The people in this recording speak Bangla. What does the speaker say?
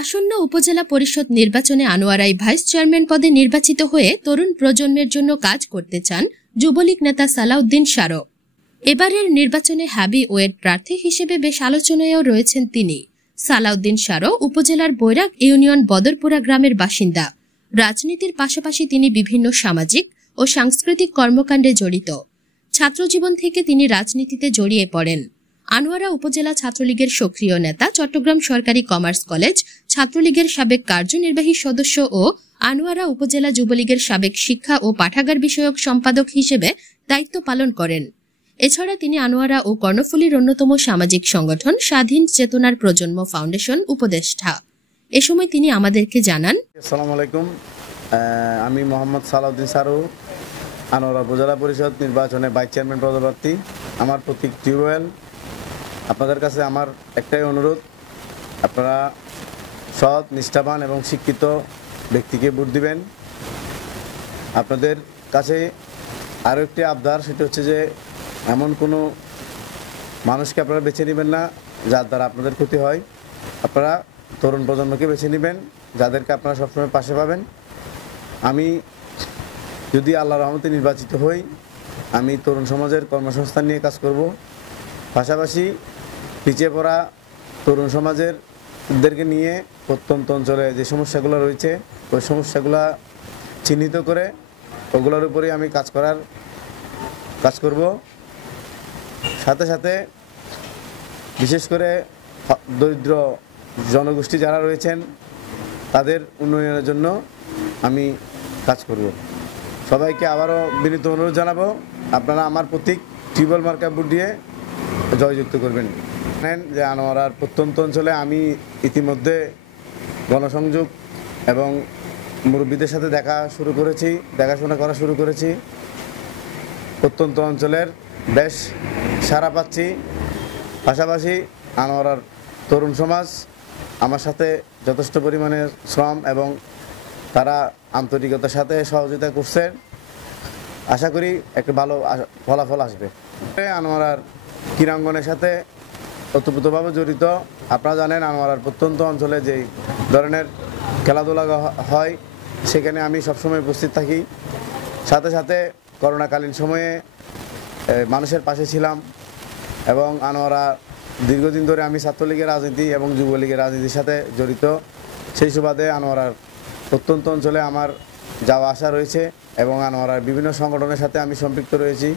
আসন্ন উপজেলা পরিষদ নির্বাচনে আনোয়ারাই ভাইস চেয়ারম্যান পদে নির্বাচিত হয়ে তরুণ প্রজন্মের জন্য কাজ করতে চান যুবলীগ নেতা সালাউদ্দিন শারো। এবারের নির্বাচনে হ্যাভি ওয়েট প্রার্থী হিসেবে বেশ আলোচনায়ও রয়েছেন তিনি। সালাউদ্দিন শারো উপজেলার বৈরাগ ইউনিয়ন বদরপুরা গ্রামের বাসিন্দা। রাজনীতির পাশাপাশি তিনি বিভিন্ন সামাজিক ও সাংস্কৃতিক কর্মকাণ্ডে জড়িত। ছাত্রজীবন থেকে তিনি রাজনীতিতে জড়িয়ে পড়েন। আনোয়ারা উপজেলা ছাত্রলীগের সক্রিয় নেতা, চট্টগ্রাম সরকারি কমার্স কলেজ ছাত্রলীগের সাবেক কার্যনির্বাহী সদস্য ও আনোয়ারা উপজেলা যুবলীগের সাবেক শিক্ষা ও পাঠাগার বিষয়ক সম্পাদক হিসেবে দায়িত্ব পালন করেন। এছাড়া তিনি আনোয়ারা ও কর্ণফুলীর অন্যতম সামাজিক সংগঠন স্বাধীন চেতনার প্রজন্ম ফাউন্ডেশন উপদেষ্টা। এ সময় তিনি আমাদেরকে জানান, আসসালামু আলাইকুম, আমি মোহাম্মদ সালাউদ্দিন শারো, আনোয়ারা উপজেলা পরিষদ নির্বাচনে ভাইস চেয়ারম্যান পদপ্রার্থী। আমার প্রতীক টিউবওয়েল। আপনাদের কাছে আমার একটাই অনুরোধ, আপনারা সৎ, নিষ্ঠাবান এবং শিক্ষিত ব্যক্তিকে ভোট দিবেন। আপনাদের কাছে আরও একটি আবদার, সেটা হচ্ছে যে এমন কোনো মানুষকে আপনারা বেছে নেবেন না যার দ্বারা আপনাদের ক্ষতি হয়। আপনারা তরুণ প্রজন্মকে বেছে নেবেন, যাদেরকে আপনারা সবসময় পাশে পাবেন। আমি যদি আল্লাহর রহমতে নির্বাচিত হই, আমি তরুণ সমাজের কর্মসংস্থান নিয়ে কাজ করব। পাশাপাশি পিছিয়ে পড়া তরুণ সমাজেরদেরকে নিয়ে প্রত্যন্ত অঞ্চলে যে সমস্যাগুলো রয়েছে, ওই সমস্যাগুলো চিহ্নিত করে ওগুলোর উপরেই আমি কাজ করব। সাথে সাথে বিশেষ করে দরিদ্র জনগোষ্ঠী যারা রয়েছেন তাদের উন্নয়নের জন্য আমি কাজ করব। সবাইকে আবারও বিনীত অনুরোধ জানাবো, আপনারা আমার প্রতীক টিউবওয়েল মার্কা ভোট দিয়ে জয়যুক্ত করবেন। জানেন যে আনোয়ারার প্রত্যন্ত অঞ্চলে আমি ইতিমধ্যে গণসংযোগ এবং মুরব্বীদের সাথে দেখাশোনা করা শুরু করেছি। প্রত্যন্ত অঞ্চলের বেশ সাড়া পাচ্ছি। পাশাপাশি আনোয়ারার তরুণ সমাজ আমার সাথে যথেষ্ট পরিমাণে শ্রম এবং তারা আন্তরিকতার সাথে সহযোগিতা করছেন। আশা করি একটা ভালো ফলাফল আসবে। আনোয়ারার ক্রীড়াঙ্গনের সাথে ওতপ্রোতভাবে জড়িত। আপনারা জানেন আনোয়ারার প্রত্যন্ত অঞ্চলে যেই ধরনের খেলাধুলা হয় সেখানে আমি সবসময় উপস্থিত থাকি। সাথে সাথে করোনাকালীন সময়ে মানুষের পাশে ছিলাম এবং আনোয়ারা দীর্ঘদিন ধরে আমি ছাত্রলীগের রাজনীতি এবং যুবলীগের রাজনীতির সাথে জড়িত। সেই সুবাদে আনোয়ারার প্রত্যন্ত অঞ্চলে আমার যাওয়া আসা রয়েছে এবং আনোয়ারার বিভিন্ন সংগঠনের সাথে আমি সম্পৃক্ত রয়েছি।